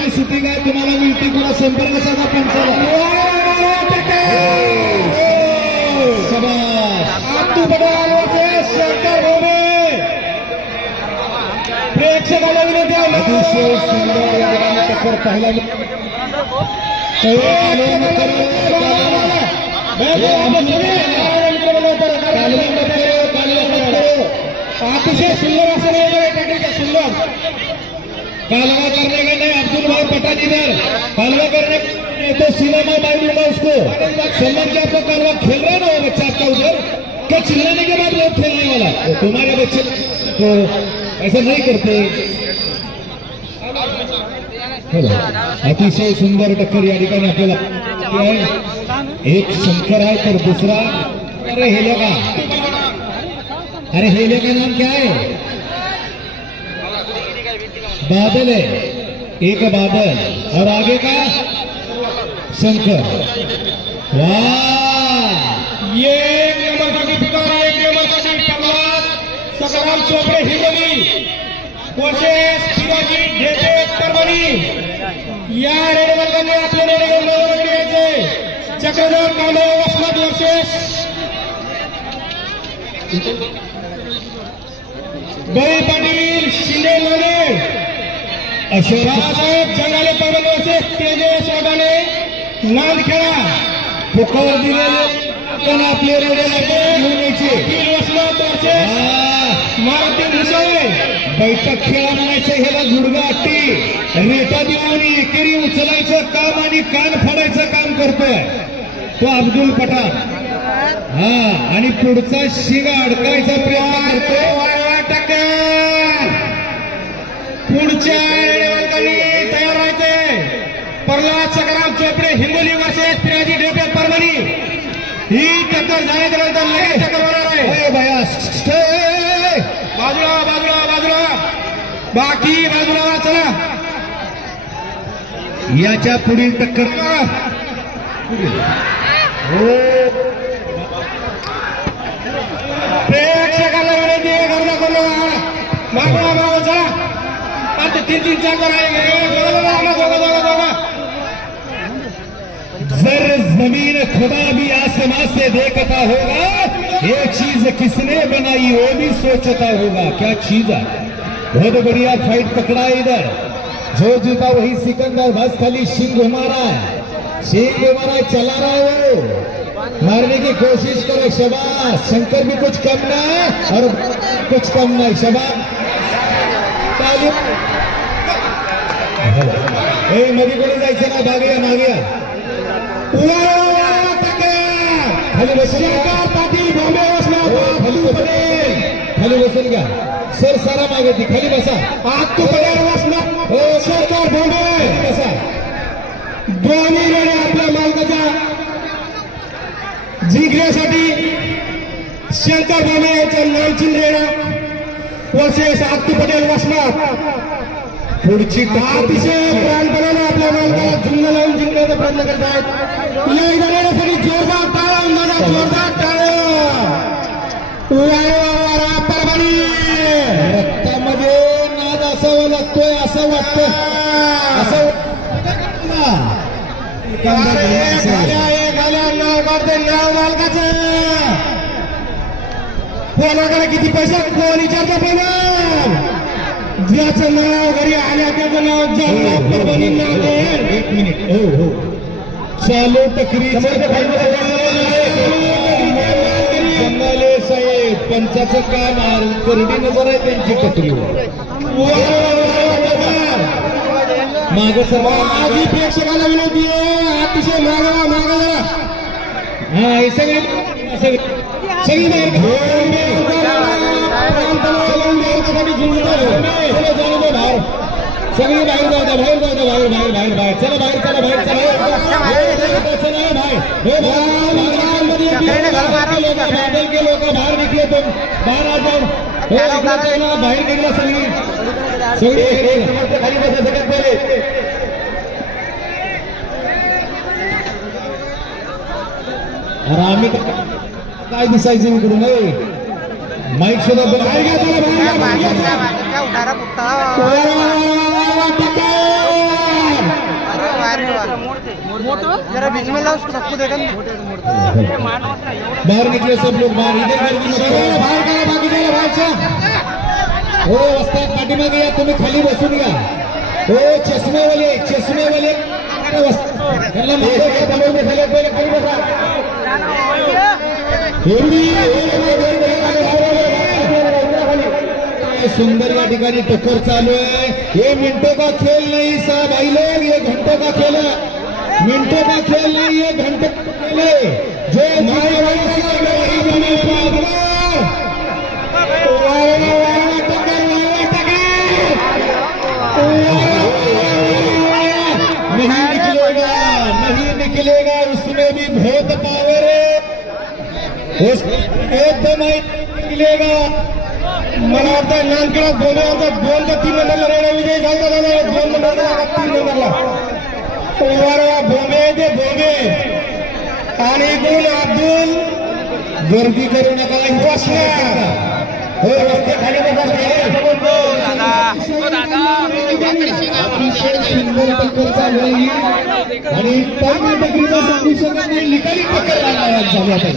की शूटिंग आहे तुम्हाला मिळते पुन्हा संपर्क साधा पंचाला आतू पटेल शंकर भोमे प्रेक्षकाला विनंती आहे अतिशय सुंदर टक्कर पाहायला अतिशय सुंदर असं सुंदर कालवा करने का नहीं अब्दुल भाई पटान इधर कालवा करने तो सिनेमा बाइक लगा उसको समझ के आपका कालवा खेल रहा है ना बच्चा आपका उधर क्या चिल्लाने के बाद वो खेलने वाला तुम्हारे बच्चे तो ऐसा नहीं करते अतिशय सुंदर टक्कर या ठिकाणी आपल्याला एक शंकर आहे तर दूसरा अरे हेले का अरे हेले का नाम क्या है बादल है एक बादल और आगे का शंकर वाह ये नंबर का टिप्पणी एक नंबर का टिप्पणी सकाराम चोपड़े हिंगोली कोचेस शिवाजी ढेटे परभणी या रेडवर्गाने आपले रेडवर्ग घ्यायचे चक्रधर कांबळे वसमत वर्षेस गई पाटील शिंदे लोणे अशोकसाहेब जंगाले परभणी वर्षेस तेजस वाघाने नांदखेडा पुकार दिलेले आपले रेडवर्गाचे वसमत वर्षेस मारुती मुसळे बैठक खेळा म्हणायचं ह्याला गुडगा अट्टी रेटा देऊन एकेरी उचलायचं काम आणि कान फाडायचं काम करतोय तो अब्दुल पठाण हा आणि पुढचा शिगा अडकायचा प्रयत्न करतोय पुढच्या तयार व्हायचे प्रल्हाद सकाराम चोपडे हिंगोली वर्षेस पिराजी ढेपे परभणी ही टक्कर झाल्यानंतर लगेच टक्कर होणार आहे बाजूला बाजूला बाजूला बाकी बाजूला चला याच्या पुढील टक्कर प्रेक्षकाला विनंती आहे गर्दा करू मागवा मागवा चला आता 3-3 चाकर जर जमीन खुदा भी आसमां से देखता होगा ये चीज किसने बनाई वो भी सोचता होगा क्या चीज है बहुत बढ़िया फाइट पकड़ा है इधर जो जीता वही सिकंदर बस खाली सिंह घुमा रहा है सिंह घुमा रहा है चला रहा है वो मारने की कोशिश करो शबाश शंकर भी कुछ कम ना है और कुछ कम नहीं शबाश मध्ये कोणी जायचं ना मागे मागे खाली बसून पाटील बॉम्बे खाली बसेल खाली बसून घ्या सर सारा मागे ती खाली बसा आत तू पडेल वाचणार हो सरकार बॉम्बे बसा दोन्ही वेळे आपल्या मालकाच्या जिंकण्यासाठी शंकर बॉम्बे यांचं नामचिन्ह रेडा वर्षेस आत्तू पटेल वाचणार पुढची अतिशय प्राणपणाने आपल्या मालकाला झुंज लावून जिंकण्याचा प्रयत्न करत आहेत लढण्यासाठी जोरदार टाळ्या जोरदार टाळ्या परभणी रक्तामध्ये नाद असावा लागतोय असं वाटतं असं नाव काढते नाव मालकाचं कोणाकडे किती पैसे कोण विचारतो पण ज्याचं नाव घरी आल्या त्याचं नाव जाऊन परभणी नाव दे 1 मिनिट हो हो चालू तक्रीचं जंगाले साहेब पंचाचं काम करडी नजर आहे त्यांची तक्री माग सभा आधी प्रेक्षकाला विनंती आहे अतिशय मागा मागा जरा हा हे सगळे सगळी सगळी बाहेर जाऊ द्या बाहेर जाऊ द्या बाहेर बाहेर बाहेर बाहेर चला बाहेर चला बाहेर चला बादल के लोक बाहेर निघले तो बाहेर आ जाऊ बाहेर निघला सगळी सगळी खाली बसा सगळ्यात पहिले अरे आम्ही काय दिसायचं इकडून माईक सुद्धा बाहेर जरा बीच में लाओ, सबको देखा बाहर निकले सब लोग, बाहर इधर बाहेर करा, बाकी गेला बाहेरच्या. हो वस्ताद पाठीमागे या, तुम्ही खाली बसून घ्या. हो चष्मेवाले त्यांना मागे घ्या, समोर बसायला पहिले खाली बसा. सुंदर या ठिकाणी टक्कर चालू आहे. ये मिनटों का खेल नहीं साहब भाई लोग, ये घंटों का खेल है. मिनटों का खेल नहीं, ये घंटे का खेल है. जो नहीं निकलेगा, उसमें भी बहुत पावर है. एकदम निकलेगा. मला वाटतं नानखेडा बोले आता 2 ते 3 नंबरला रेडा विजय झाला. 2 नंबरला 3 नंबरला भोमे ते भोमे आणि इकडून अब्दुल. गर्दी करू नका, बसला. हो रस्ते खाली सुंदर टक्कर चालू आहे आणि निकाली टक्कर लागणार झाली आता.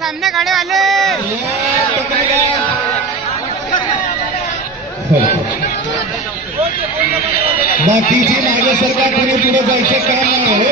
सामने खड़े वाले बाकीची मागे सरकार पुढे जायचे काम नाही.